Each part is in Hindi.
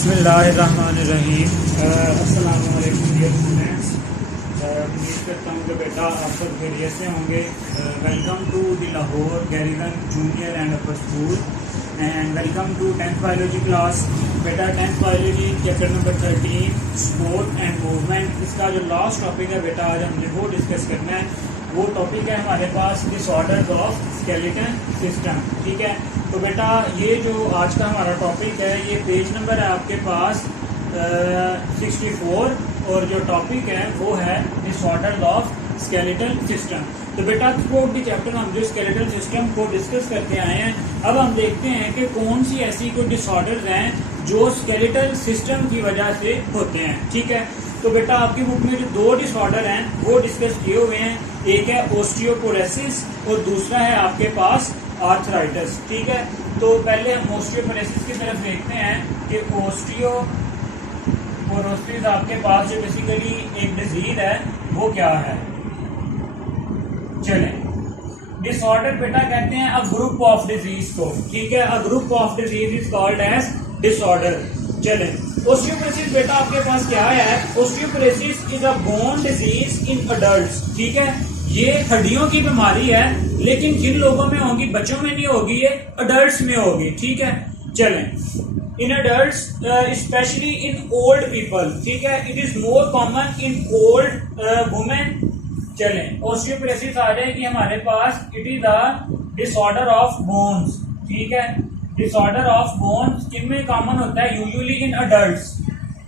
बिस्मिल्लाहिर्रहमानिर्रहीम। अस्सलाम वालेकुम डियर स्टूडेंट्स। उम्मीद करता हूँ कि बेटा आप सब खैरियत से होंगे। Welcome to the Lahore garrison junior and upper school and welcome to 10th biology class. बेटा 10th biology chapter number 13 support and movement, इसका जो लास्ट टॉपिक है बेटा आज हमने वो डिस्कस करना है। वो टॉपिक है हमारे पास डिसऑर्डर्स ऑफ स्केलेटन सिस्टम। ठीक है, तो बेटा ये जो आज का हमारा टॉपिक है ये पेज नंबर है आपके पास 64 और जो टॉपिक है वो है डिसऑर्डर्स ऑफ स्केलेटल सिस्टम। तो बेटा थ्रू आउट द चैप्टर हम जो स्केलेटल सिस्टम को डिस्कस करते आए हैं, अब हम देखते हैं कि कौन सी ऐसी कोई डिसऑर्डर्स हैं जो स्केलेटल सिस्टम की वजह से होते हैं। ठीक है, तो बेटा आपकी बुक में जो दो डिसऑर्डर हैं वो डिस्कस किए हुए हैं, एक है ओस्टियोपोरोसिस और दूसरा है आपके पास आर्थराइटिस। ठीक है, तो पहले हम ओस्टियोपोरोसिस की तरफ देखते हैं कि ओस्टियोपोरोसिस आपके पास जो बेसिकली एक डिजीज है वो क्या है। चलें, डिसऑर्डर बेटा कहते हैं अ ग्रुप ऑफ डिजीज को। ठीक है, a group of disease is called as disorder. चलें, ओस्टियोपोरोसिस बेटा आपके पास क्या है। Osteoporosis is a bone disease in adults. ठीक है, ये हड्डियों की बीमारी है, लेकिन जिन लोगों में होगी बच्चों में नहीं होगी, ये अडल्ट्स में होगी। ठीक है, चलें, in adults especially in old people. ठीक है, it is more common in old women. चलें, ओस्टियोपोरोसिस आ जाएगी हमारे पास, it is a disorder of bones. ठीक है, डिसऑर्डर ऑफ बोन्स किनमें कॉमन होता है, यूजुअली इन अडल्ट्स।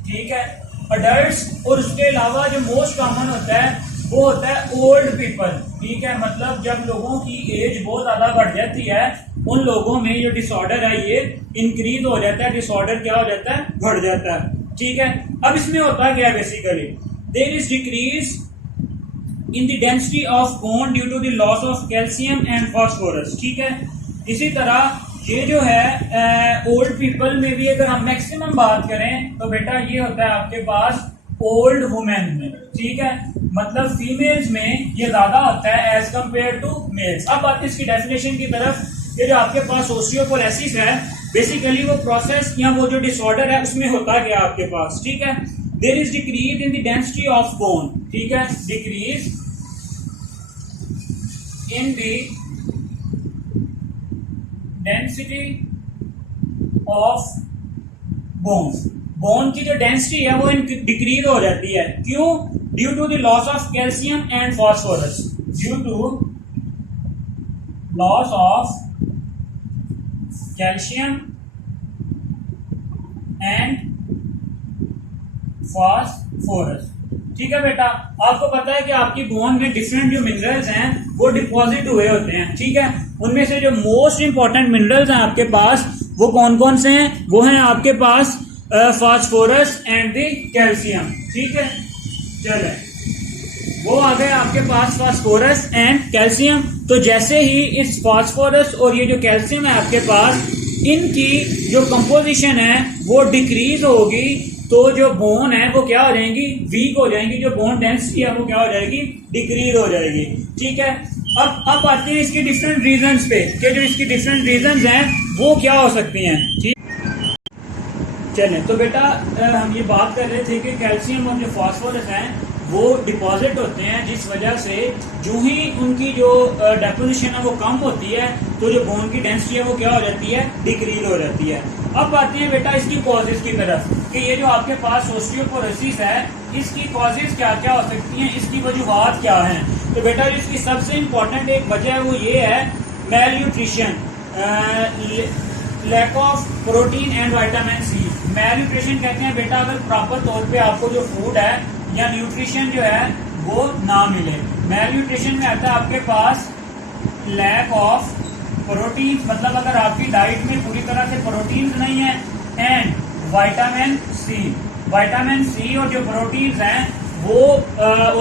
ठीक है, अडल्ट्स, और उसके अलावा जो मोस्ट कॉमन होता है वो होता है ओल्ड पीपल। ठीक है, मतलब जब लोगों की एज बहुत ज्यादा बढ़ जाती है उन लोगों में जो डिसऑर्डर है ये इंक्रीज हो जाता है, डिसऑर्डर क्या हो जाता है, बढ़ जाता है। ठीक है, अब इसमें होता क्या है, basically there is decrease in the density of bone due to the loss of calcium and phosphorus. ठीक है, इसी तरह ये जो है ओल्ड पीपल में भी अगर हम मैक्सिमम बात करें तो बेटा ये होता है आपके पास ओल्ड वुमेन में। ठीक है, मतलब फीमेल्स में ये ज्यादा होता है एज कंपेयर टू मेल्स। अब बात इसकी डेफिनेशन की तरफ, ये जो आपके पास ओस्टियोपोरोसिस है बेसिकली वो प्रोसेस या वो जो डिसऑर्डर है उसमें होता क्या आपके पास। ठीक है, there is decrease in the density of bone. ठीक है, decrease in the density of bone. Bone की जो डेंसिटी है वो डिक्रीज हो जाती है। क्यों? Due to the loss of calcium and phosphorus. Due to loss of calcium and phosphorus. ठीक है बेटा, आपको पता है कि आपकी बोन में डिफरेंट जो मिनरल्स हैं वो डिपॉजिट हुए होते हैं। ठीक है, उनमें से जो मोस्ट इंपॉर्टेंट मिनरल्स हैं आपके पास वो कौन कौन से हैं, वो हैं आपके पास फास्फोरस एंड द कैल्शियम। ठीक है, चले वो आ गए आपके पास फास्फोरस एंड कैल्शियम। तो जैसे ही इस फास्फोरस और ये जो कैल्शियम है आपके पास, इनकी जो कंपोजिशन है वो डिक्रीज होगी तो जो बोन है वो क्या हो जाएंगी, वीक हो जाएंगी। जो बोन डेंसिटी है वो क्या हो जाएगी, डिक्रीज हो जाएगी। ठीक है, अब आते हैं इसके डिफरेंट रीजंस पे कि जो इसकी डिफरेंट रीजंस हैं वो क्या हो सकती हैं। ठीक, चलें, तो बेटा हम ये बात कर रहे थे कि कैल्शियम और जो फास्फोरस हैं वो डिपॉजिट होते हैं, जिस वजह से जो ही उनकी जो डेपोजिशन है वो कम होती है तो जो बोन की डेंसिटी है वो क्या हो जाती है, डिक्रीज हो जाती है। अब आते हैं बेटा इसकी कॉजेज की तरफ कि ये जो आपके पास ओस्टियोपोरोसिस है इसकी कॉजेज क्या क्या हो सकती हैं, इसकी वजूहात क्या हैं। तो बेटा इसकी सबसे इंपॉर्टेंट एक वजह है वो ये है malnutrition, lack of protein and vitamin C. Malnutrition कहते हैं बेटा अगर प्रॉपर तौर पे आपको जो फूड है या न्यूट्रिशन जो है वो ना मिले। मेल न्यूट्रिशन में आता है आपके पास लैक ऑफ प्रोटीन, मतलब अगर आपकी डाइट में पूरी तरह से प्रोटीन नहीं है, and vitamin C. Vitamin C और जो प्रोटीन हैं वो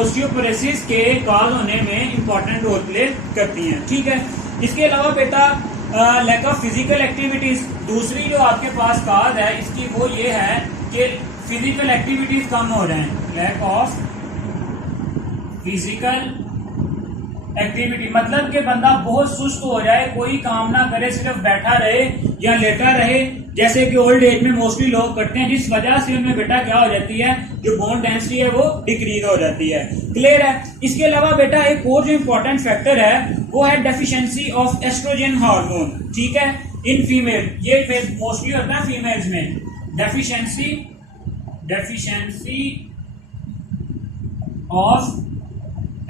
ओस्टियोपोरोसिस के काज होने में इंपॉर्टेंट रोल प्ले करती हैं। ठीक है, इसके अलावा बेटा लैक ऑफ फिजिकल एक्टिविटीज, दूसरी जो आपके पास काज है इसकी वो ये है कि फिजिकल एक्टिविटीज कम हो रहे हैं। लैक ऑफ फिजिकल एक्टिविटी मतलब कि बंदा बहुत सुस्त हो जाए, कोई काम ना करे, सिर्फ बैठा रहे या लेटा रहे, जैसे कि ओल्ड एज में मोस्टली लोग करते हैं, जिस वजह से उनमें बेटा क्या हो जाती है, जो बोन डेंसिटी है वो डिक्रीज हो जाती है। क्लियर है। इसके अलावा बेटा एक और जो इंपॉर्टेंट फैक्टर है वो है डेफिशिएंसी ऑफ एस्ट्रोजन हार्मोन। ठीक है, इन फीमेल, ये मोस्टली होता है फीमेल्स में, डेफिशिएंसी ऑफ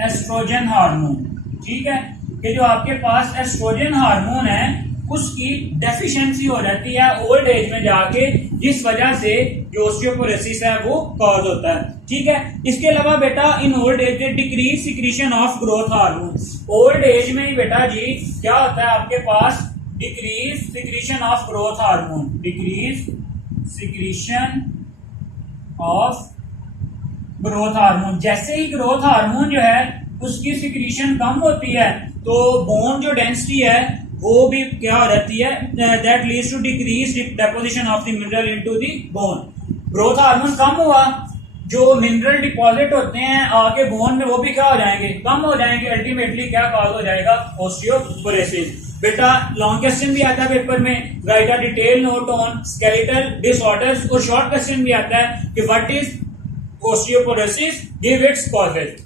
एस्ट्रोजन हार्मोन। ठीक है, कि जो आपके पास एस्ट्रोजन हार्मोन है उसकी डेफिशिएंसी हो जाती है ओल्ड एज में जाके, जिस वजह से जो ऑस्टियोपोरोसिस है वो कॉज होता है। ठीक है, इसके अलावा बेटा in old age decrease secretion of growth hormone. Old age में ही बेटा जी क्या होता है आपके पास, decrease secretion of growth hormone, decrease secretion of growth hormone. जैसे ही ग्रोथ हार्मोन जो है उसकी सिक्रीशन कम होती है तो बोन जो डेंसिटी है वो भी क्या हो जाती है, that leads to decrease deposition of the mineral into the bone. Growth hormone कम हुआ, जो मिनरल डिपॉजिट होते हैं आके बोन में वो भी क्या हो जाएंगे, कम हो जाएंगे। अल्टीमेटली क्या कॉज हो जाएगा, ऑस्टियोपोरोसिस। बेटा लॉन्ग क्वेश्चन भी आता है पेपर में, right a detail note on skeletal disorders, और शॉर्ट क्वेश्चन भी आता है कि what is osteoporosis, give its causes.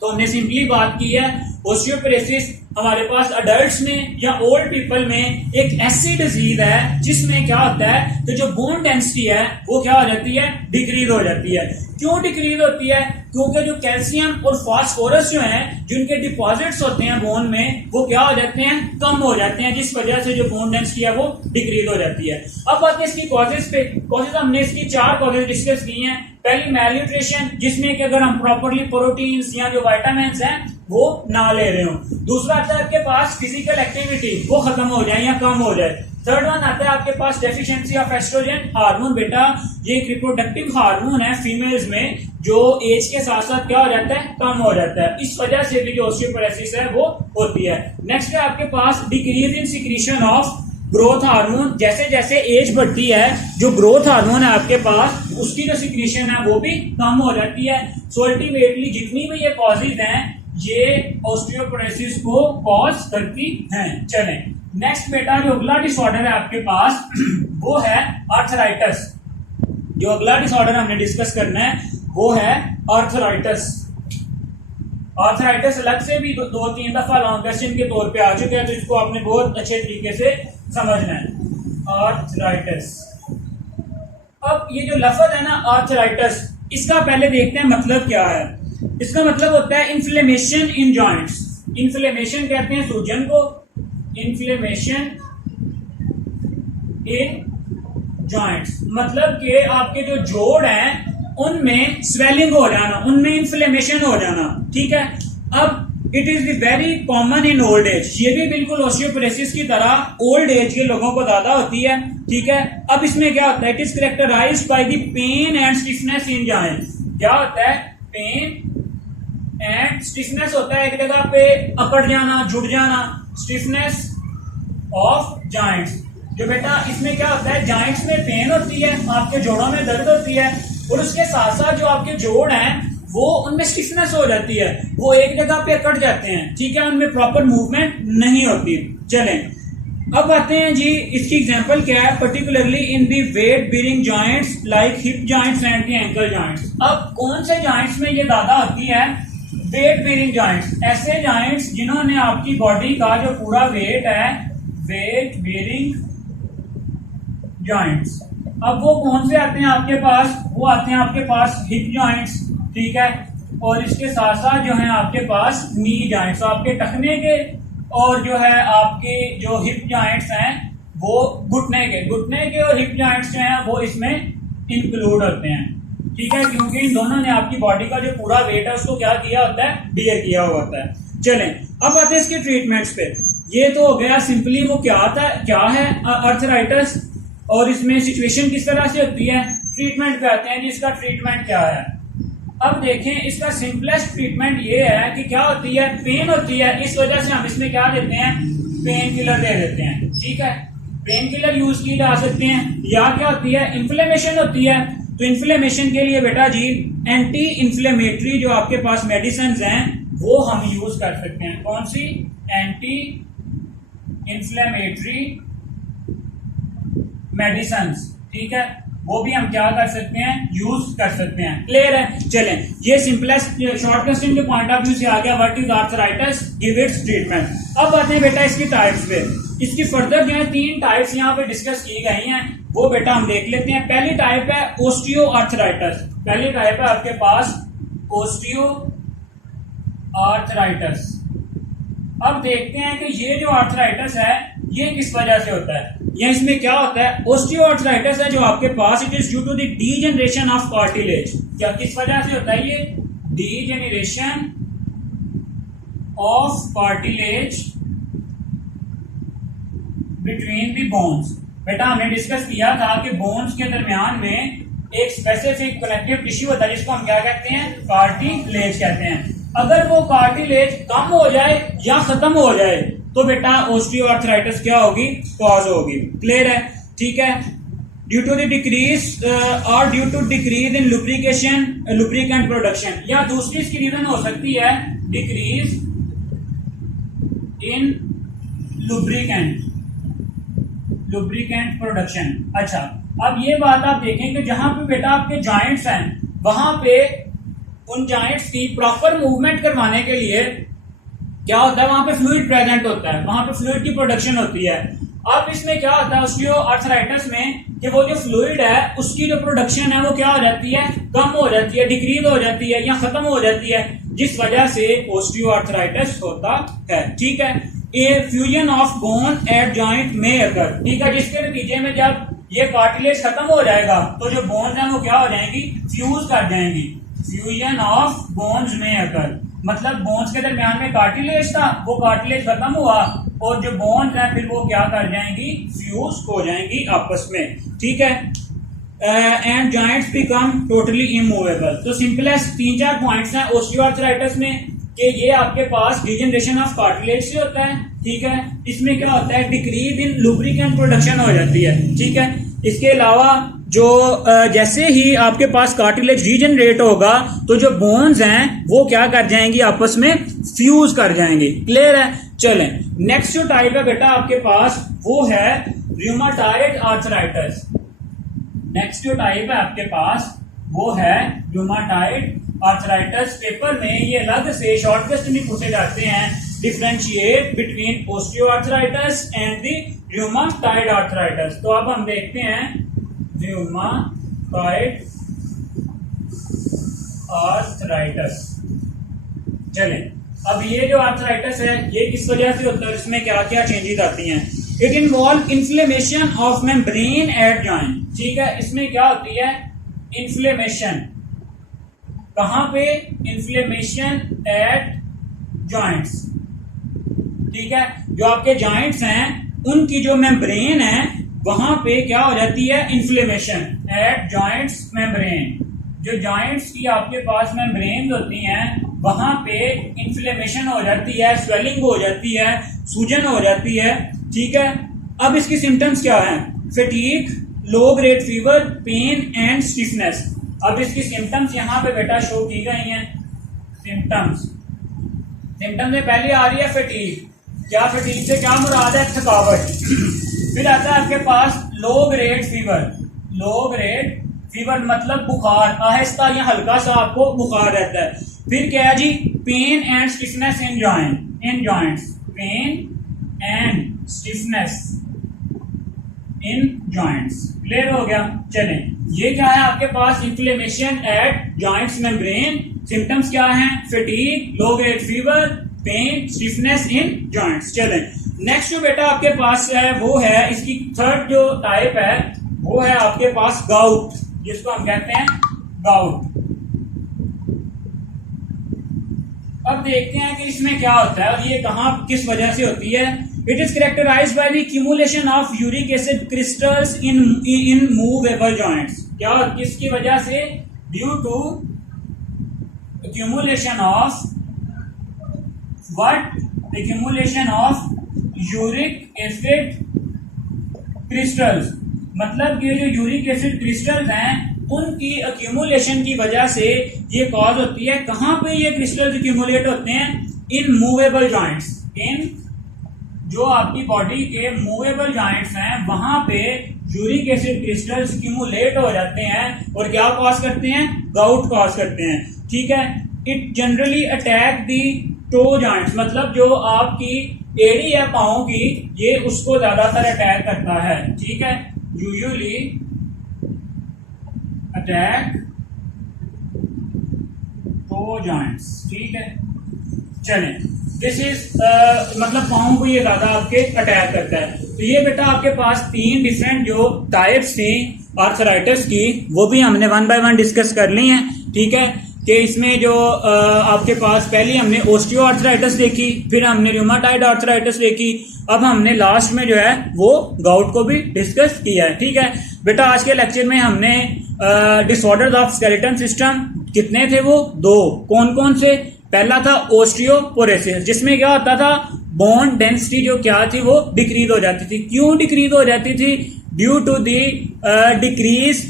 तो हमने सिंपली बात की है ऑस्टियोपोरोसिस हमारे पास अडल्ट्स में या ओल्ड पीपल में एक ऐसी डिजीज है जिसमें क्या होता है, तो जो बोन डेंसिटी है वो क्या हो जाती है, डिक्रीज हो जाती है। क्यों डिक्रीज होती है, क्योंकि जो कैल्शियम और फास्फोरस जो हैं, जिनके डिपॉजिट्स होते हैं बोन में, वो क्या हो जाते हैं, कम हो जाते हैं, जिस वजह से जो बोन डेंसिटी है वो डिक्रीज हो जाती है। अब बात है इसकी कॉजेज पे। कॉजेज हमने इसकी 4 कॉजेज डिस्कस की हैं। पहली मैलन्यूट्रिशन, जिसमें कि अगर हम प्रॉपरली प्रोटीन्स या जो विटामिन्स हैं वो ना ले रहे हो। दूसरा आता है आपके पास फिजिकल एक्टिविटी, वो खत्म हो जाए या कम हो जाए। थर्ड वन आता है आपके पास डेफिशिएंसी ऑफ एस्ट्रोजन हार्मोन। बेटा ये एक रिप्रोडक्टिव हार्मोन है फीमेल्स में, जो एज के साथ साथ क्या हो जाता है, कम हो जाता है। इस वजह से भी जो ऑस्टियोपोरोसिस है वो होती है। नेक्स्ट है आपके पास decrease in secretion of growth hormone. जैसे जैसे एज बढ़ती है, जो ग्रोथ हार्मोन है आपके पास उसकी जो सिक्रीशन है वो भी कम हो जाती है। सो अल्टीमेटली जितनी भी ये कॉजेज हैं ये ऑस्टियोपोरोसिस को कॉज करती हैं। चलें नेक्स्ट बेटा, जो अगला डिसऑर्डर है आपके पास वो है आर्थराइटिस। जो अगला डिसऑर्डर हमने डिस्कस करना है वो है आर्थराइटिस। आर्थराइटिस अलग से भी 2-3 दफा लॉन्ग क्वेश्चन के तौर पे आ चुके हैं, तो इसको आपने बहुत अच्छे तरीके से समझना है। आर्थराइटिस, अब ये जो लफ्ज है ना आर्थराइटिस, इसका पहले देखते हैं मतलब क्या है। इसका मतलब होता है इन्फ्लेमेशन इन जॉइंट्स। इन्फ्लेमेशन कहते हैं सूजन को, इन्फ्लेमेशन इन जॉइंट्स मतलब कि आपके जो जोड़ हैं उनमें स्वेलिंग हो जाना, उनमें इन्फ्लेमेशन हो जाना। ठीक है, अब it is very common in old as. ये भी बिल्कुल ऑस्टियोपोरोसिस की तरह ओल्ड एज के लोगों को ज्यादा होती है। ठीक है, अब इसमें क्या होता है, it is characterised by the pain and stiffness in joints. क्या होता है, पेन एंड स्टिफनेस होता है, एक जगह पे अकड़ जाना, जुड़ जाना, स्टिफनेस ऑफ जॉइंट्स। जो बेटा इसमें क्या होता है, जॉइंट्स में पेन होती है, आपके जोड़ों में दर्द होती है, और उसके साथ साथ जो आपके जोड़ हैं वो उनमें स्टिफनेस हो जाती है, वो एक जगह पे अकड़ जाते हैं। ठीक है, उनमें प्रॉपर मूवमेंट नहीं होती। चलें अब आते हैं जी, इसकी एग्जांपल क्या है, particularly in the weight bearing joints like hip joints and the ankle joints. अब कौन से जॉइंट्स में ये ज्यादा होती है, वेट बेयरिंग जॉइंट्स, ऐसे जॉइंट्स जिन्होंने आपकी बॉडी का जो पूरा वेट है, वेट बेयरिंग जॉइंट्स। अब वो कौन से आते हैं आपके पास, वो आते हैं आपके पास हिप जॉइंट्स। ठीक है, और इसके साथ साथ जो है आपके पास नी जॉइंट्स, आपके टखने के, और जो है आपके जो हिप जॉइंट्स हैं वो घुटने के और हिप जॉइंट्स जो हैं वो इसमें इंक्लूड होते हैं। ठीक है, क्योंकि इन दोनों ने आपकी बॉडी का जो पूरा वेट है उसको क्या किया होता है, बियर किया हुआ होता है। चलें अब आते हैं इसके ट्रीटमेंट्स पे। ये तो हो गया सिंपली वो क्या है आर्थराइटिस, और इसमें सिचुएशन किस तरह से होती है। ट्रीटमेंट पे आते हैं जी, इसका ट्रीटमेंट क्या है। अब देखें इसका सिंपलेस्ट ट्रीटमेंट ये है कि क्या होती है, पेन होती है, इस वजह से हम इसमें क्या देते हैं, पेन किलर दे देते हैं। ठीक है, पेन किलर यूज की जा सकते हैं। या क्या होती है, इन्फ्लेमेशन होती है, तो इन्फ्लेमेशन के लिए बेटा जी एंटी इन्फ्लेमेटरी जो आपके पास मेडिसिन हैं वो हम यूज कर सकते हैं। कौन सी? एंटी इंफ्लेमेटरी मेडिसिन, ठीक है, वो भी हम क्या कर सकते हैं? यूज कर सकते हैं। क्लियर है? चलें, ये सिंपलेस्ट शॉर्ट क्वेश्चन के पॉइंट ऑफ व्यू से आ गया what is arthritis, give its treatment. अब आते हैं बेटा इसकी टाइप्स पे। इसकी फर्दर जो है 3 टाइप्स यहाँ पे डिस्कस की गई हैं, वो बेटा हम देख लेते हैं। पहली टाइप है ओस्टियो आर्थराइटिस। पहली टाइप है आपके पास ओस्टियो आर्थराइटिस। अब देखते हैं कि ये जो आर्थराइटिस है ये किस वजह से होता है, या इसमें क्या होता है। ओस्टियोआर्थराइटिस है जो आपके पास, it is due to the degeneration of cartilage. क्या किस वजह से होता है? ये degeneration of cartilage between the bones. बेटा हमने डिस्कस किया था कि बोन्स के दरमियान में एक स्पेसिफिक कनेक्टिव टिश्यू होता है जिसको हम क्या कहते हैं? कार्टिलेज कहते हैं। अगर वो कार्टिलेज कम हो जाए या खत्म हो जाए तो बेटा ओस्टियोआर्थराइटिस क्या होगी? कॉज होगी। क्लियर है? ठीक है। ड्यू टू द डिक्रीज और due to decrease in lubricant production, या दूसरी इसकी रीजन हो सकती है डिक्रीज इन लुब्रिकेंट प्रोडक्शन। अच्छा, अब ये बात आप देखें कि जहां पे बेटा आपके जॉइंट्स हैं वहां पे उन जॉइंट्स की प्रॉपर मूवमेंट करवाने के लिए क्या होता है? वहां पे फ्लूइड प्रेजेंट होता है, वहां पे फ्लूइड की प्रोडक्शन होती है। अब इसमें क्या होता है ओस्टियोआर्थराइटिस में कि वो जो फ्लूइड है उसकी जो प्रोडक्शन है वो क्या हो जाती है? कम हो जाती है, डिक्रीज हो जाती है या खत्म हो जाती है, जिस वजह से ओस्टियोआर्थराइटिस होता है। ठीक है। A fusion of bone at joint में अकर, ठीक है, जिसके नतीजे में जब ये कार्टिलेज खत्म हो जाएगा तो जो बोन्स हैं वो क्या हो जाएंगी? फ्यूज कर जाएंगी। फ्यूजन ऑफ बोन्स में अकर मतलब बोन्स के दरमियान में कार्टिलेज था, वो कार्टिलेज खत्म हुआ और जो बोन्स हैं फिर वो क्या कर जाएंगी? फ्यूज हो जाएंगी आपस में। ठीक है। And joints become totally immovable. तो सिंपलेस्ट 3-4 पॉइंट्स हैं ओस्टियोआर्थराइटिस में कि ये आपके पास डिजेनरेशन ऑफ कार्टिलेज से होता है। ठीक है। इसमें क्या होता है? डिक्रीज इन लुब्रिकेंट प्रोडक्शन हो जाती है। ठीक है। इसके अलावा जो जैसे ही आपके पास कार्टिलेज रीजनरेट होगा तो जो बोन्स हैं वो क्या कर जाएंगी? आपस में फ्यूज कर जाएंगी। क्लियर है? चलें, नेक्स्ट जो टाइप है बेटा आपके पास वो है रूमेटॉइड आर्थराइटिस। नेक्स्ट जो टाइप है आपके पास वो है रूमेटॉइड आर्थराइटिस। पेपर में ये अलग से शॉर्ट क्वेश्चन भी पूछे जाते हैं, differentiate between osteoarthritis and the rheumatoid arthritis. तो अब हम देखते हैं रूमेटॉइड आर्थराइटिस। चलें, अब ये जो आर्थराइटिस है ये किस वजह से होता है, इसमें क्या क्या चेंजेस आती हैं। It involve inflammation of membrane at joint. ठीक है। इसमें क्या होती है? इन्फ्लेमेशन। कहां पे? Inflammation at joints. ठीक है। जो आपके जॉइंट्स हैं उनकी जो मेम्ब्रेन है वहां पे क्या हो जाती है? Inflammation at joints membrane. जो जॉइंट्स की आपके पास मेम्ब्रेन होती हैं वहां पे इन्फ्लेमेशन हो जाती है, स्वेलिंग हो जाती है, सूजन हो जाती है। ठीक है। अब इसकी सिम्टम्स क्या हैं? Fatigue, low grade fever, pain and stiffness. अब इसकी सिम्टम्स यहां पे बेटा शो की गई हैं। सिम्टम्स में पहले आ रही है फैटीग। क्या फैटीग से क्या मुराद है? थकावट। फिर आता है आपके पास low grade fever. Low grade fever मतलब बुखार, आहिस्ता या हल्का सा आपको बुखार रहता है। फिर क्या है जी? Pain and stiffness in joints. Pain and stiffness in joints. Clear हो गया? चलें, ये क्या है आपके पास? Inflammation at joints membrane. Symptoms क्या हैं? Fatigue, low grade fever, pain, stiffness in joints. चलें, नेक्स्ट जो बेटा आपके पास है वो है, इसकी थर्ड जो टाइप है वो है आपके पास गाउट, जिसको हम कहते हैं गाउट। अब देखते हैं कि इसमें क्या होता है और ये कहां किस वजह से होती है। It is characterised by the accumulation of uric acid crystals in movable joints. क्या किसकी वजह से? Due to accumulation of what? Accumulation of uric acid crystals. मतलब ये जो यूरिक एसिड क्रिस्टल्स हैं उनकी अक्यूमुलेशन की वजह से ये कॉज होती है। कहां पे ये क्रिस्टल्स अक्यूमुलेट होते हैं? इन मूवेबल जॉइंट्स, इन जो आपकी बॉडी के मूवेबल जॉइंट्स हैं वहां पे यूरिक एसिड क्रिस्टल्स एक्यूमुलेट हो जाते हैं और क्या कॉज करते हैं? गाउट कॉज करते हैं। ठीक है। It generally attack the toe joints, मतलब जो आपकी एड़ी है पांव की, ये उसको ज्यादातर अटैक करता है। ठीक है। Usually attack toe joints. ठीक है। चलें, दिस इज मतलब पाँव को ये ज्यादा आपके अटैक करता है। तो ये बेटा आपके पास 3 डिफरेंट जो टाइप्स थी आर्थराइटिस की, वो भी हमने 1 बाय 1 डिस्कस कर ली हैं। ठीक है। कि इसमें जो आपके पास पहले हमने ओस्टियो आर्थराइटिस देखी, फिर हमने रूमेटॉइड आर्थराइटिस देखी, अब हमने लास्ट में जो है वो गाउट को भी डिस्कस किया है। ठीक है बेटा, आज के लेक्चर में हमने डिसऑर्डर्स ऑफ स्केलेटन सिस्टम कितने थे? वो 2। कौन कौन से? पहला था ओस्टियोपोरोसिस, जिसमें क्या होता था? बोन डेंसिटी जो क्या थी वो डिक्रीज हो जाती थी। क्यों डिक्रीज हो जाती थी? Due to the decrease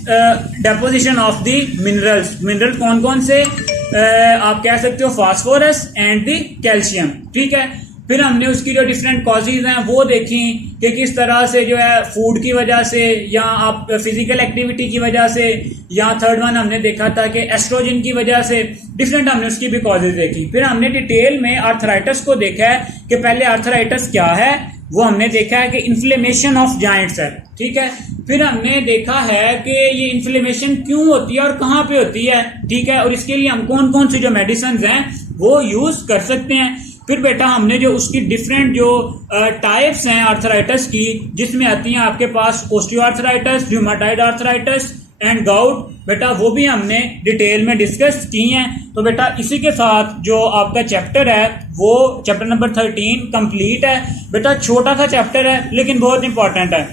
deposition of the minerals. Mineral कौन कौन से? आप कह सकते हो फास्फोरस एंड दी कैल्शियम। ठीक है। फिर हमने उसकी जो डिफरेंट कॉजेज हैं वो देखी कि किस तरह से जो है फूड की वजह से, या आप फिजिकल एक्टिविटी की वजह से, या थर्ड वन हमने देखा था कि एस्ट्रोजन की वजह से। डिफरेंट हमने उसकी भी कॉजेज देखी। फिर हमने डिटेल में आर्थराइटिस को देखा है कि पहले आर्थराइटिस क्या है, वो हमने देखा है कि इन्फ्लेमेशन ऑफ जॉइंट्स है। ठीक है। फिर हमने देखा है कि ये इन्फ्लेमेशन क्यों होती है और कहाँ पे होती है। ठीक है। और इसके लिए हम कौन कौन सी जो मेडिसिन हैं वो यूज कर सकते हैं। फिर बेटा हमने जो उसकी डिफरेंट जो टाइप्स हैं आर्थराइटिस की, जिसमें आती हैं आपके पास osteoarthritis, rheumatoid arthritis and gout, बेटा वो भी हमने डिटेल में डिस्कस की हैं। तो बेटा इसी के साथ जो आपका चैप्टर है वो चैप्टर नंबर 13 कंप्लीट है। बेटा छोटा सा चैप्टर है लेकिन बहुत इंपॉर्टेंट है।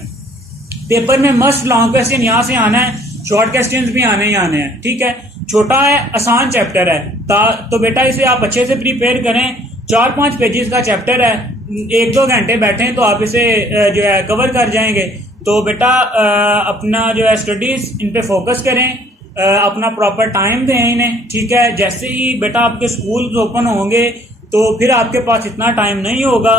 पेपर में मस्ट लॉन्ग क्वेश्चन यहाँ से आना है, शॉर्ट क्वेश्चन भी आने ही आने हैं। ठीक है। छोटा है, आसान चैप्टर है, तो बेटा इसे आप अच्छे से प्रिपेयर करें। 4-5 पेजेस का चैप्टर है, 1-2 घंटे बैठे तो आप इसे जो है कवर कर जाएंगे। तो बेटा अपना जो है स्टडीज इन पे फोकस करें, अपना प्रॉपर टाइम दें इन्हें। ठीक है। जैसे ही बेटा आपके स्कूल ओपन होंगे तो फिर आपके पास इतना टाइम नहीं होगा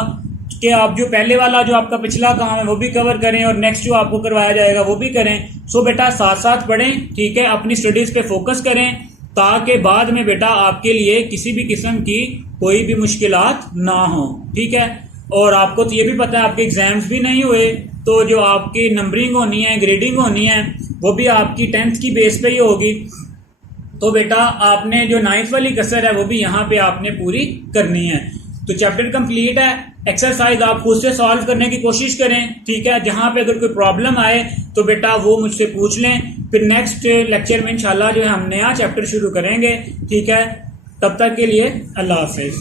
कि आप जो पहले वाला जो आपका पिछला काम है वो भी कवर करें और नेक्स्ट जो आपको करवाया जाएगा वो भी करें। सो बेटा साथ साथ पढ़ें। ठीक है। अपनी स्टडीज पे फोकस करें ताकि बाद में बेटा आपके लिए किसी भी किस्म की कोई भी मुश्किलात ना हो। ठीक है। और आपको तो ये भी पता है आपके एग्जाम्स भी नहीं हुए, तो जो आपकी नंबरिंग होनी है, ग्रेडिंग होनी है, वो भी आपकी 10th की बेस पे ही होगी। तो बेटा आपने जो 9th वाली कसर है वो भी यहाँ पे आपने पूरी करनी है। तो चैप्टर कंप्लीट है। एक्सरसाइज आप खुद से सॉल्व करने की कोशिश करें। ठीक है। जहां पे अगर कोई प्रॉब्लम आए तो बेटा वो मुझसे पूछ लें। फिर नेक्स्ट लेक्चर में इंशाल्लाह जो है हम नया चैप्टर शुरू करेंगे। ठीक है। तब तक के लिए अल्लाह हाफिज।